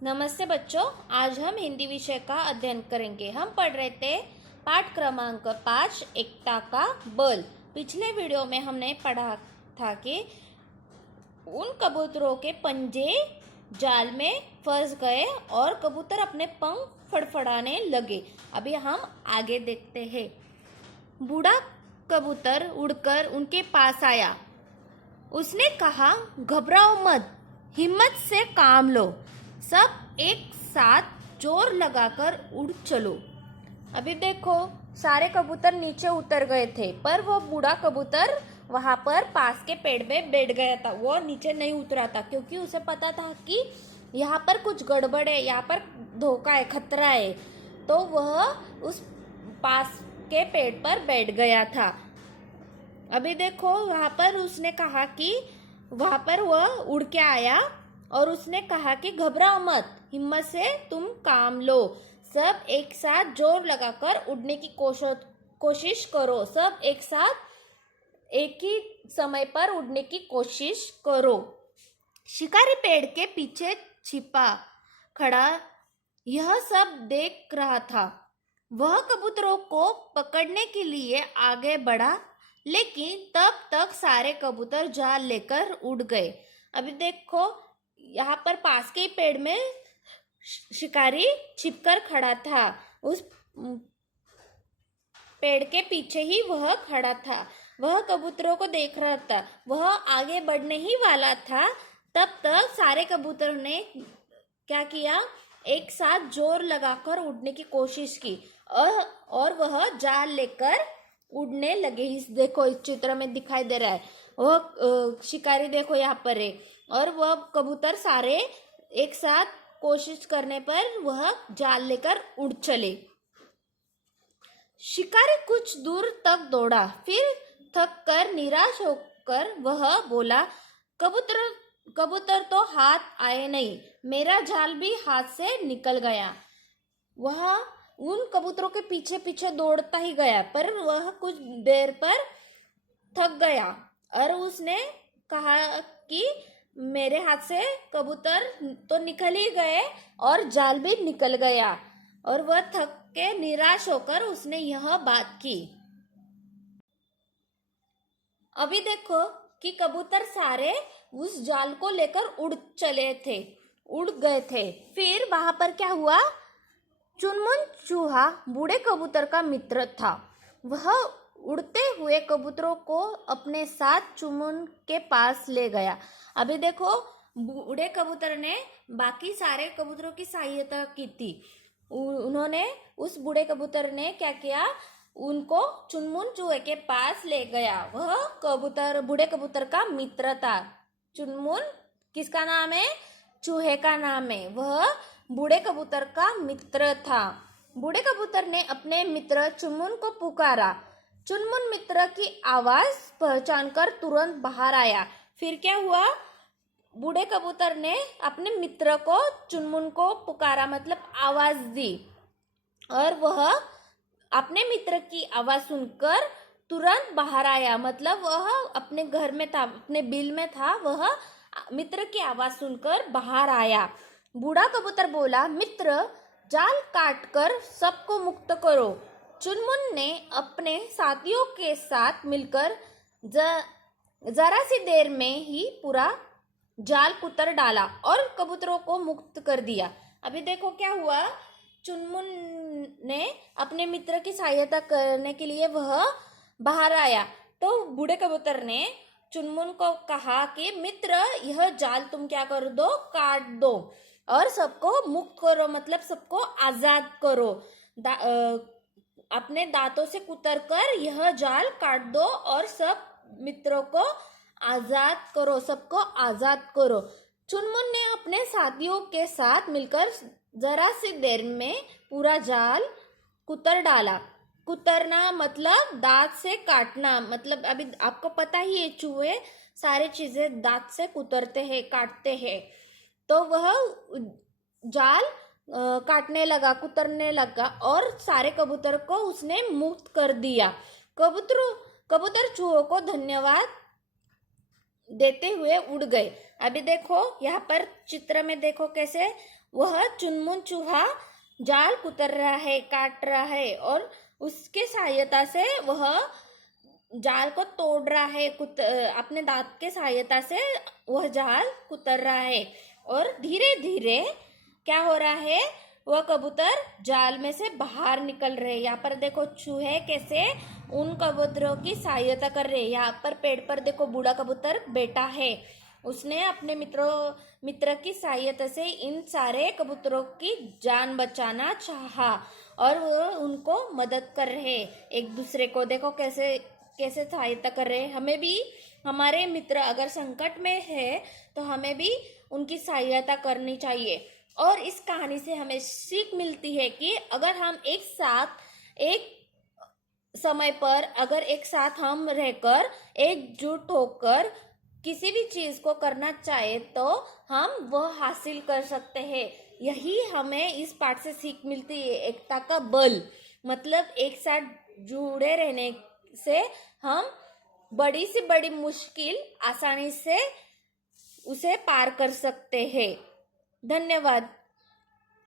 नमस्ते बच्चों, आज हम हिंदी विषय का अध्ययन करेंगे। हम पढ़ रहे थे पाठ क्रमांक 5 एकता का बल। पिछले वीडियो में हमने पढ़ा था कि उन कबूतरों के पंजे जाल में फंस गए और कबूतर अपने पंख फड़फड़ाने लगे। अभी हम आगे देखते हैं। बूढ़ा कबूतर उड़कर उनके पास आया। उसने कहा, घबराओ मत, हिम्मत से काम लो, सब एक साथ जोर लगाकर उड़ चलो। अभी देखो, सारे कबूतर नीचे उतर गए थे, पर वो बूढ़ा कबूतर वहां पर पास के पेड़ में बैठ गया था। वो नीचे नहीं उतरा था क्योंकि उसे पता था कि यहाँ पर कुछ गड़बड़ है, यहाँ पर धोखा है, खतरा है। तो वह उस पास के पेड़ पर बैठ गया था। अभी देखो, वहां पर उसने कहा कि वहां पर वह उड़ के आया और उसने कहा कि घबराओ मत, हिम्मत से तुम काम लो, सब एक साथ जोर लगाकर उड़ने की कोशिश करो, सब एक साथ एक ही समय पर उड़ने की कोशिश करो। शिकारी पेड़ के पीछे छिपा खड़ा यह सब देख रहा था। वह कबूतरों को पकड़ने के लिए आगे बढ़ा, लेकिन तब तक सारे कबूतर जाल लेकर उड़ गए। अभी देखो, यहाँ पर पास के पेड़ में शिकारी छिपकर खड़ा था। उस पेड़ के पीछे ही वह खड़ा था। वह कबूतरों को देख रहा था। वह आगे बढ़ने ही वाला था, तब तक सारे कबूतरों ने क्या किया, एक साथ जोर लगाकर उड़ने की कोशिश की और वह जाल लेकर उड़ने लगे। देखो, इस चित्र में दिखाई दे रहा है। वह शिकारी देखो यहाँ पर है और वह कबूतर सारे एक साथ कोशिश करने पर वह जाल लेकर उड़ चले। शिकारी कुछ दूर तक दौड़ा, फिर थक कर निराश होकर वह बोला, कबूतर तो हाथ आए नहीं, मेरा जाल भी हाथ से निकल गया। वह उन कबूतरों के पीछे पीछे दौड़ता ही गया, पर वह कुछ देर पर थक गया और उसने कहा कि मेरे हाथ से कबूतर तो निकल ही गए और जाल भी निकल गया। और वह थक के निराश होकर उसने यह बात की। अभी देखो कि कबूतर सारे उस जाल को लेकर उड़ गए थे। फिर वहां पर क्या हुआ, चुनमुन चूहा बूढ़े कबूतर का मित्र था। वह उड़ते हुए कबूतरों को अपने साथ चुनमुन के पास ले गया। अभी देखो, बूढ़े कबूतर ने बाकी सारे कबूतरों की सहायता की थी। उन्होंने उस बूढ़े कबूतर ने क्या किया, उनको चुनमुन चूहे के पास ले गया। वह कबूतर बूढ़े कबूतर का मित्र था। चुनमुन किसका नाम है? चूहे का नाम है। वह बूढ़े कबूतर का मित्र था। बूढ़े कबूतर ने अपने मित्र चुनमुन को पुकारा। चुनमुन मित्र की आवाज पहचानकर तुरंत बाहर आया। फिर क्या हुआ, बूढ़े कबूतर ने अपने मित्र को चुनमुन को पुकारा, मतलब आवाज दी, और वह अपने मित्र की आवाज सुनकर तुरंत बाहर आया। मतलब वह अपने घर में था, अपने बिल में था, वह मित्र की आवाज सुनकर बाहर आया। बूढ़ा कबूतर बोला, मित्र, जाल काटकर सबको मुक्त करो। चुनमुन ने अपने साथियों के साथ मिलकर जरा सी देर में ही पूरा जाल कुतर डाला और कबूतरों को मुक्त कर दिया। अभी देखो क्या हुआ, चुनमुन ने अपने मित्र की सहायता करने के लिए वह बाहर आया। तो बूढ़े कबूतर ने चुनमुन को कहा कि मित्र, यह जाल तुम क्या कर दो, काट दो और सबको मुक्त करो, मतलब सबको आजाद करो। अपने दांतों से कुतर कर यह जाल काट दो और सब मित्रों को आजाद करो, सबको आजाद करो। चुनमुन ने अपने साथियों के साथ मिलकर जरा सी देर में पूरा जाल कुतर डाला। कुतरना मतलब दांत से काटना, मतलब अभी आपको पता ही है, चूहे सारे चीजें दांत से कुतरते हैं, काटते हैं। तो वह जाल काटने लगा, कुतरने लगा और सारे कबूतर को उसने मुक्त कर दिया। कबूतर चूहों को धन्यवाद देते हुए उड़ गए। अभी देखो यहाँ पर चित्र में देखो कैसे वह चुनमुन चूहा जाल कुतर रहा है, काट रहा है और उसके सहायता से वह जाल को तोड़ रहा है, अपने दांत के सहायता से वह जाल कुतर रहा है और धीरे धीरे क्या हो रहा है, वह कबूतर जाल में से बाहर निकल रहे। यहाँ पर देखो चूहे कैसे उन कबूतरों की सहायता कर रहे। यहाँ पर पेड़ पर देखो बूढ़ा कबूतर बैठा है, उसने अपने मित्र की सहायता से इन सारे कबूतरों की जान बचाना चाहा और वो उनको मदद कर रहे, एक दूसरे को देखो कैसे कैसे सहायता कर रहे हैं। हमें भी हमारे मित्र अगर संकट में है तो हमें भी उनकी सहायता करनी चाहिए। और इस कहानी से हमें सीख मिलती है कि अगर हम एक साथ एक समय पर अगर एक साथ हम रहकर एकजुट होकर किसी भी चीज को करना चाहे तो हम वह हासिल कर सकते हैं। यही हमें इस पाठ से सीख मिलती है, एकता का बल। मतलब एक साथ जुड़े रहने से हम बड़ी से बड़ी मुश्किल आसानी से उसे पार कर सकते हैं। धन्यवाद।